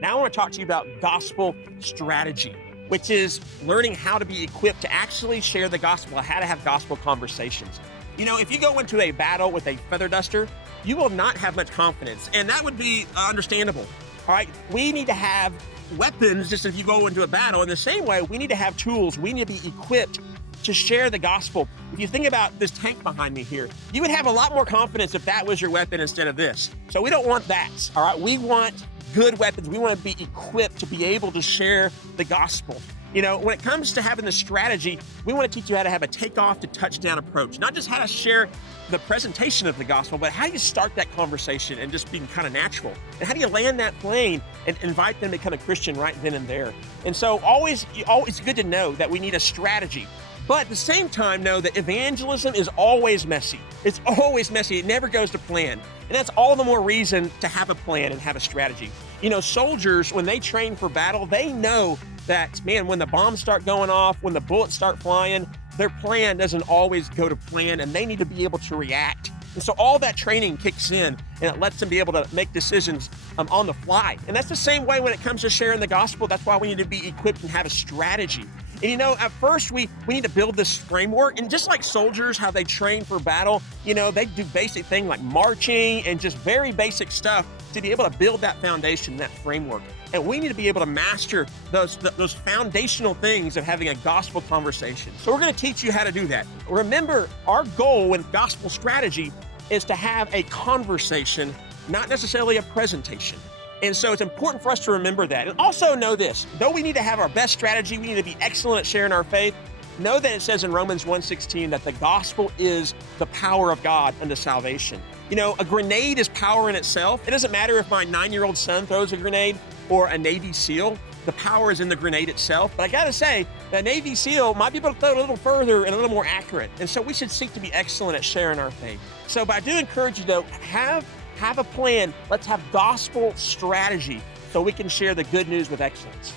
Now I want to talk to you about gospel strategy, which is learning how to be equipped to actually share the gospel, how to have gospel conversations. You know, if you go into a battle with a feather duster, you will not have much confidence, and that would be understandable. All right, we need to have weapons just as you go into a battle. In the same way, we need to have tools. We need to be equipped to share the gospel. If you think about this tank behind me here, you would have a lot more confidence if that was your weapon instead of this. So we don't want that, all right? We want good weapons. We want to be equipped to be able to share the gospel. You know, when it comes to having the strategy, we want to teach you how to have a takeoff to touchdown approach, not just how to share the presentation of the gospel, but how do you start that conversation and just being kind of natural? And how do you land that plane and invite them to become a Christian right then and there? And so always good to know that we need a strategy. But at the same time, know that evangelism is always messy. It's always messy. It never goes to plan. And that's all the more reason to have a plan and have a strategy. You know, soldiers, when they train for battle, they know that, man, when the bombs start going off, when the bullets start flying, their plan doesn't always go to plan, and they need to be able to react. And so all that training kicks in, and it lets them be able to make decisions on the fly. And that's the same way when it comes to sharing the gospel. That's why we need to be equipped and have a strategy. And you know, at first we need to build this framework. And just like soldiers, how they train for battle, you know, they do basic things like marching and just very basic stuff to be able to build that foundation, that framework. And we need to be able to master those foundational things of having a gospel conversation. So we're going to teach you how to do that. Remember, our goal with gospel strategy is to have a conversation, not necessarily a presentation. And so it's important for us to remember that. And also know this, though we need to have our best strategy, we need to be excellent at sharing our faith, know that it says in Romans 1:16 that the gospel is the power of God unto salvation. You know, a grenade is power in itself. It doesn't matter if my 9-year-old son throws a grenade or a Navy SEAL. The power is in the grenade itself. But I gotta say, the Navy SEAL might be able to throw it a little further and a little more accurate. And so we should seek to be excellent at sharing our faith. So, but I do encourage you, though, have a plan. Let's have gospel strategy so we can share the good news with excellence.